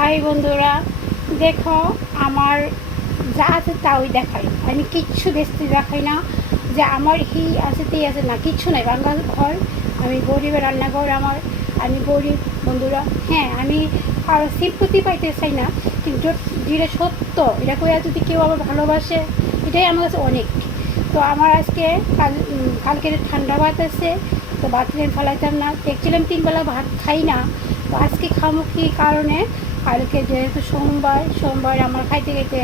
High বন্ধুরা, দেখো আমার যা আছে তাই দেখাই। আমি কিচ্ছু বেশি দেখাই না যে আমার হি আছে, তেই আছে না, কিচ্ছু নাই। বাংলা ঘর, আমি গরিবের রান্নাঘর আমার, আমি গরিব বন্ধুরা। হ্যাঁ আমি আর সিম্পতি পাইতে চাই না, কিন্তু যেটা সত্য, এটা করে যদি কেউ আবার ভালোবাসে, এটাই আমার কাছে অনেক। তো আমার আজকে কাল কালকে ঠান্ডা ভাত আছে, তো বাথরুমে ফেলাইতাম না। দেখছিলাম তিনবেলা ভাত খাই না, তো আজকে খামো কি কারণে? কালকে যেহেতু সোমবার। সোমবার আমার খাইতে খাইতে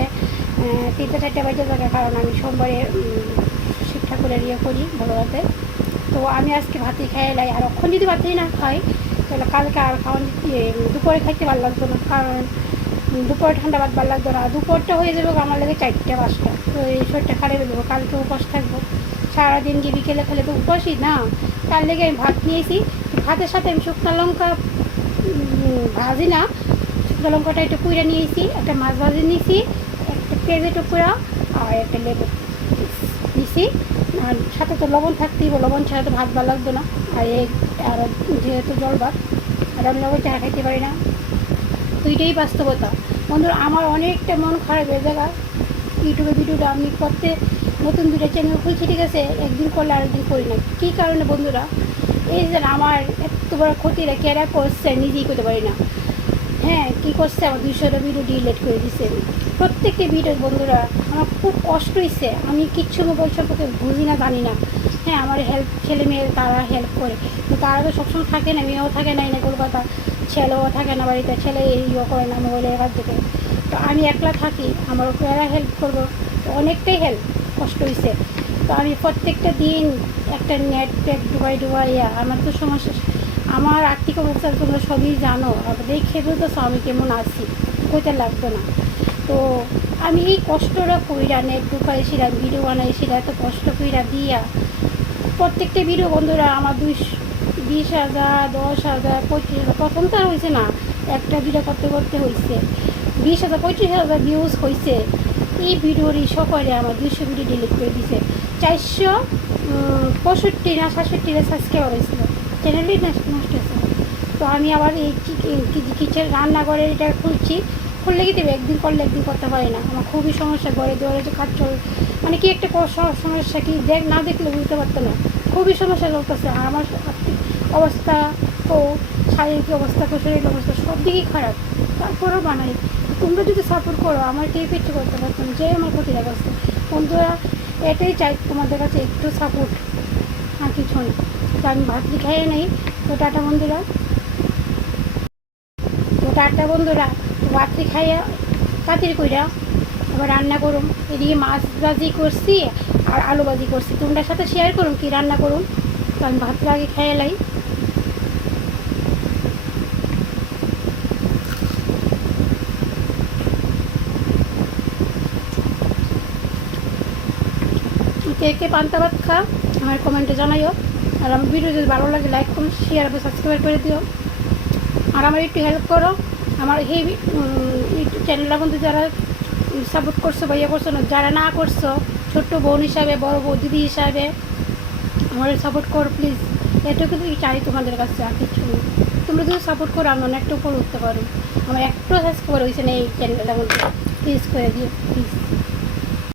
তিনটে চারটে বাজে থাকে কারণ আমি সোমবারে শিব ঠাকুরের ইয়ে করি ভগবতে তো আমি আজকে ভাতই খাই লাই। আর অক্ষণ যদি ভাতই না খাই তাহলে কালকে আর খাওয়ান ইয়ে, দুপুরে খাইতে ভালো লাগতো না। কারণ দুপুরে ঠান্ডা ভাত ভালো লাগতো না। দুপুরটা হয়ে যাবে আমার লাগে চারটে পাঁচটা। তো এই শরীরটা খারাপ হয়ে যাব কালকে উপাস থাকব। সারাদিন গিয়ে বিকেলে খেলে তো উপাসই না। তার লেগে আমি ভাত নিয়েছি। ভাতের সাথে আমি শুকনো লঙ্কা ভাজি না। লঙ্কাটা একটু কুইরা নিয়েছি, একটা মাছ ভাজি নিয়েছি একটা পেঁয়াজের টুকরা আর একটা লেবু নিয়েছি আর সাথে তো লবণ থাকতেই লবণ ছাড়া তো ভাত ভালো লাগতো না। আর এই আর যেহেতু জল ভাত, আর আমি লবণ চা খাইতে পারি না। তো এটাই বাস্তবতা। বন্ধুরা, আমার অনেকটা মন খারাপ হয়ে জায়গা ইউটিউবে ভিডিওটা আমি করতে নতুন দুটো চ্যানেল খুলছি, ঠিক আছে? একদিন করলে আরেকদিন করি না। কী কারণে বন্ধুরা? এই যে আমার এত বড় ক্ষতিটা কেরা করছে, নিজেই করতে পারি না। হ্যাঁ কী করছে? আমার দুইশোটা ভিডিও ডিলিট করে দিছে। প্রত্যেকটি ভিডিও বন্ধুরা, আমার খুব কষ্ট হয়েছে আমি কিচ্ছু মোবাইল সম্পর্কে বুঝি না, জানি না। হ্যাঁ আমার হেল্প ছেলে মেয়ে তারা হেল্প করে। তারা তো সবসময় থাকে না, মেয়েও থাকে না না কলকাতা। ছেলেও থাকে না বাড়িতে, ছেলে ইয়ে করে না মোবাইলের কাছ থেকে। তো আমি একলা থাকি, আমার ওরা হেল্প করব। অনেকটাই হেল্প কষ্ট হয়েছে তো আমি প্রত্যেকটা দিন একটা নেট প্যাক ডুবাই, ডুবাইয়া, আমার তো সমস্যা আমার আর্থিক অবস্থা তোমরা সবই জানো। দেখে বুঝতেছো আমি কেমন আছি, কইতে লাগতো না। তো আমি এই কষ্টটা কইরা নেট ঢুকাইছিলাম ভিডিও বানাইছিলাম এত কষ্ট কইরা দিয়া। প্রত্যেকটা ভিডিও বন্ধুরা আমার দুই বিশ হাজার, দশ হাজার পঁচিশ হাজার, প্রথম তো আর হয়েছে না, একটা ভিডিও করতে করতে হয়েছে বিশ হাজার পঁচিশ হাজার ভিউজ হয়েছে এই ভিডিওর এই সকলে আমার দুইশো ভিডিও ডিলিট করে দিছে। চারশো পঁয়ষট্টি না সাতষট্টি সাবস্ক্রাইবার হয়েছিল চ্যানেলই নষ্ট হয়েছে। তো আমি আবার এই কিচেন রান্নাঘরের এটা খুলছি। খুললে কি দেবে? একদিন করলে একদিন করতে পারি না। আমার খুবই সমস্যা, ঘরে দেওয়ারে যে কাজ চল মানে কি একটা সমস্যা কি দেখ না দেখলে বুঝতে পারতো না। খুবই সমস্যা চলতেছে। আর আমার আর্থিক অবস্থা ও শারীরিক অবস্থা তো শরীর অবস্থা সব দিকেই খারাপ। তারপরেও বানাই। তোমরা যদি সাপোর্ট করো, আমার কে কিছু করতে পারতাম যে আমার ক্ষতির অবস্থা। বন্ধুরা, এটাই চাই তোমাদের কাছে, একটু সাপোর্ট আর কিছু নেই। তো আমি ভাতটি খেয়ে নেই, তো টাটা বন্ধুরা। তো টাটা বন্ধুরা ভাতটি খাইয়া তাড়াতাড়ি কইরা আবার রান্না করুন। এদিকে মাছ ভাজি করছি আর আলু ভাজি করছি। তোমরা সাথে শেয়ার করুন কি রান্না করুন। তো আমি ভাতটা আগে খেয়ে লাই। কে কে পান্তা ভাত খা, আমার কমেন্টে জানাইও। আর আমার ভিডিও যদি ভালো লাগে লাইক করুন শেয়ার এবং সাবস্ক্রাইব করে দিও। আর আমার একটু হেল্প করো। আমার এই ইউটিউব চ্যানেলটা কিন্তু যারা সাপোর্ট করছ বা ইয়ে করছ না, যারা না করছ, ছোট্ট বোন হিসাবে, বড় বউ, দিদি হিসাবে, আমার সাপোর্ট করো প্লিজ এটুকু চাই তোমাদের কাছে, আর কিছু না তোমরা যদি সাপোর্ট করো, আমি অনেকটা উপর উঠতে পারো। আমার একটু সাবস্ক্রাইবার হয়েছে না এই চ্যানেলটার মধ্যে প্লিজ করে দিও প্লিজ